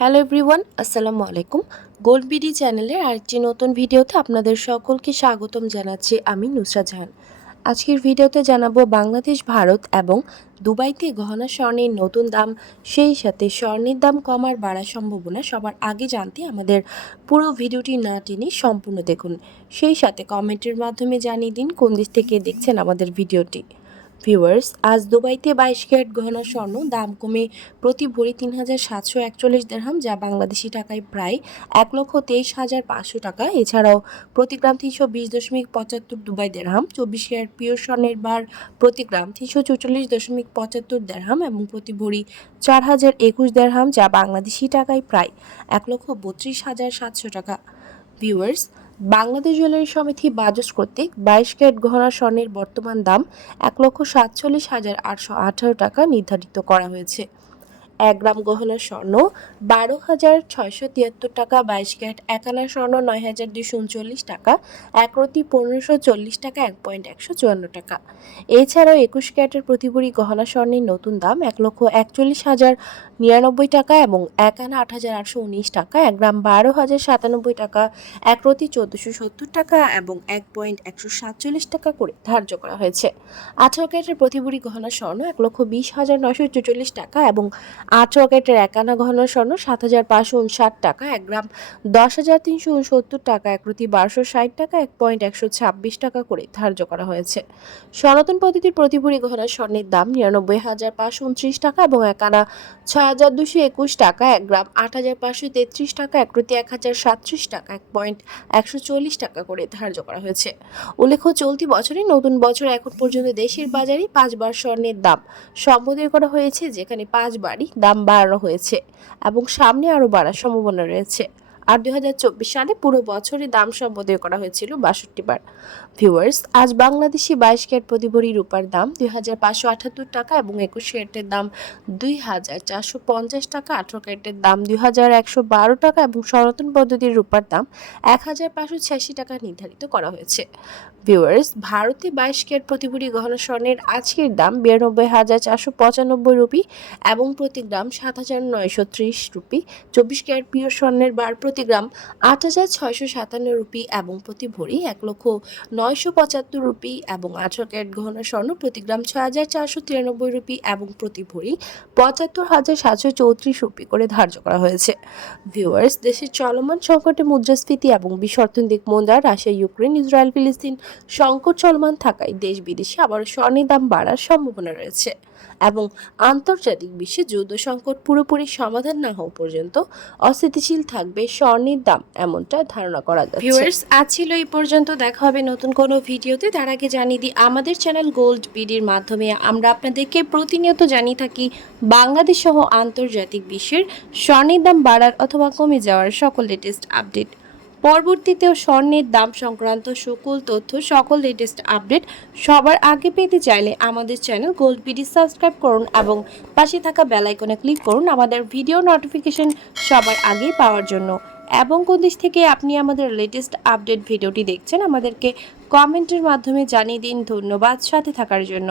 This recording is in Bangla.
হ্যালো এভরিওয়ান, আসসালামু আলাইকুম। গোল্ড বিডি চ্যানেলের আরেকটি নতুন ভিডিওতে আপনাদের সকলকে স্বাগতম জানাচ্ছি আমি নুসরাত জাহান। আজকের ভিডিওতে জানাবো বাংলাদেশ, ভারত এবং দুবাইতে গহনা স্বর্ণের নতুন দাম, সেই সাথে স্বর্ণের দাম কমার বাড়ার সম্ভাবনা সবার আগে জানতে আমাদের পুরো ভিডিওটি না টেনে সম্পূর্ণ দেখুন। সেই সাথে কমেন্টের মাধ্যমে জানিয়ে দিন কোন দেশ থেকে দেখছেন আমাদের ভিডিওটি। ভিউয়ার্স, আজ দুবাইতে 22 ক্যারেট গহনা স্বর্ণ দাম কমে প্রতি ভরি ৩,৭৪১ দিরহাম, যা বাংলাদেশি টাকায় প্রায় ১,২৩,৫০০ টাকা। এছাড়াও প্রতি গ্রাম ৩২০.৭৫ দুবাই দিরহাম, 24 ক্যারেট পিওর স্বর্ণের বার প্রতি গ্রাম ৩৪৪.৭৫ দিরহাম এবং প্রতি ভরি ৪,০২১ দিরহাম, যা বাংলাদেশি টাকায় প্রায় ১,৩২,৭০০ টাকা। ভিউয়ার্স, বাংলাদেশ জুয়েলারি সমিতি বাজস কর্তৃক 22 ক্যারেট গহনা স্বর্ণের বর্তমান দাম ১,৪৭,৮১৮ টাকা নির্ধারিত করা হয়েছে। 1 গ্রাম গহনা স্বর্ণ 12,৬৭৩ টাকা, 22 ক্যারেট 1 আনা স্বর্ণ 9,239 টাকা, 1 রতি 1,৫40 টাকা, 1.154 টাকা। এছাড়াও 21 ক্যারেটের প্রতি ভরি গহনা স্বর্ণের নতুন দাম 1,41,099 টাকা এবং 1 আনা 8,819 টাকা, 1 গ্রাম 12,097 টাকা, 1 রতি 1,470 টাকা এবং 1.147 টাকা করে ধার্য করা হয়েছে। 18 ক্যারেটের প্রতি ভরি গহনা স্বর্ণ 1,20,944 টাকা এবং 18 ক্যারেটের 1 আনা গহনা স্বর্ণ 7,559 টাকা, 1 গ্রাম 10,369 টাকা, 1 রতি 1,260 টাকা, 1.126 টাকা করে ধার্য করা হয়েছে। সনাতন পদ্ধতির প্রতি ভরি গহনা স্বর্ণের দাম 99,529 টাকা এবং 1 আনা 6,221 টাকা, 1 গ্রাম 8,533 টাকা, 1 রতি 1,037 টাকা, 1.140 টাকা করে ধার্য করা হয়েছে। উল্লেখ্য, চলতি বছরে নতুন বছর এখন পর্যন্ত দেশের বাজারে 5 বার স্বর্ণের দাম সম্বোধন করা হয়েছে, যেখানে 5 বারই দাম বাড়ানো হয়েছে এবং সামনে আরও বাড়ার সম্ভাবনা রয়েছে। আর 2024 সালে পুরো বছরে দাম সম্বোধন করা হয়েছিল 62 বার। ভিউয়ার্স, আজ বাংলাদেশি 22 ক্যারেট প্রতি ভরি রূপার দাম 2,578 টাকা এবং 21 ক্যারেটের দাম 2,450 টাকা, 18 ক্যারেটের দাম 2,112 টাকা এবং সনাতন পদ্ধতির রূপার দাম 1,586 টাকা নির্ধারিত করা হয়েছে। ভিউয়ার্স, ভারতে 22 ক্যারেট প্রতি ভরি গহনা স্বর্ণের আজকের দাম 92,495 রুপি এবং প্রতি গ্রাম 7,930 রুপি। 24 ক্যারেট পিওর স্বর্ণের বার প্রতি গ্রাম 8,657 রুপি এবং প্রতি ভরি 1,0975 রুপি এবং 18 ক্যারেট গহনা স্বর্ণ প্রতি গ্রাম 6,493 রুপি এবং প্রতি ভরি 75,734 রুপি করে ধার্য করা হয়েছে। ভিউয়ার্স, দেশের চলমান সংকটে মুদ্রাস্ফীতি এবং বিশ্ব অর্থনৈতিক মন্দা, রাশিয়া, ইউক্রেন, ইসরায়েল, ফিলিস্তিন সংকট চলমান থাকায় দেশ বিদেশে আবার স্বর্ণের দাম বাড়ার সম্ভাবনা রয়েছে এবং আন্তর্জাতিক বিশ্বে যুদ্ধ সংকট পুরোপুরি সমাধান না হওয়া পর্যন্ত অস্থিতিশীল থাকবে স্বর্ণের দাম, এমনটা ধারণা করা যাচ্ছে। ভিউয়ার্স, আজ ছিল এই পর্যন্ত। দেখা হবে নতুন কোনো ভিডিওতে। তার আগে জানিয়ে দিই, আমাদের চ্যানেল গোল্ড বিডির মাধ্যমে আমরা আপনাদেরকে প্রতিনিয়ত জানিয়ে থাকি বাংলাদেশ সহ আন্তর্জাতিক বিশ্বের স্বর্ণের দাম বাড়ার অথবা কমে যাওয়ার সকল লেটেস্ট আপডেট। পরবর্তীতেও স্বর্ণের দাম সংক্রান্ত সকল তথ্য, সকল লেটেস্ট আপডেট সবার আগে পেতে চাইলে আমাদের চ্যানেল গোল্ড বিডি সাবস্ক্রাইব করুন এবং পাশে থাকা বেল আইকনে ক্লিক করুন আমাদের ভিডিও নোটিফিকেশন সবার আগে পাওয়ার জন্য। এবং কোন দেশ থেকে আপনি আমাদের লেটেস্ট আপডেট ভিডিওটি দেখছেন আমাদেরকে কমেন্টের মাধ্যমে জানিয়ে দিন। ধন্যবাদ সাথে থাকার জন্য।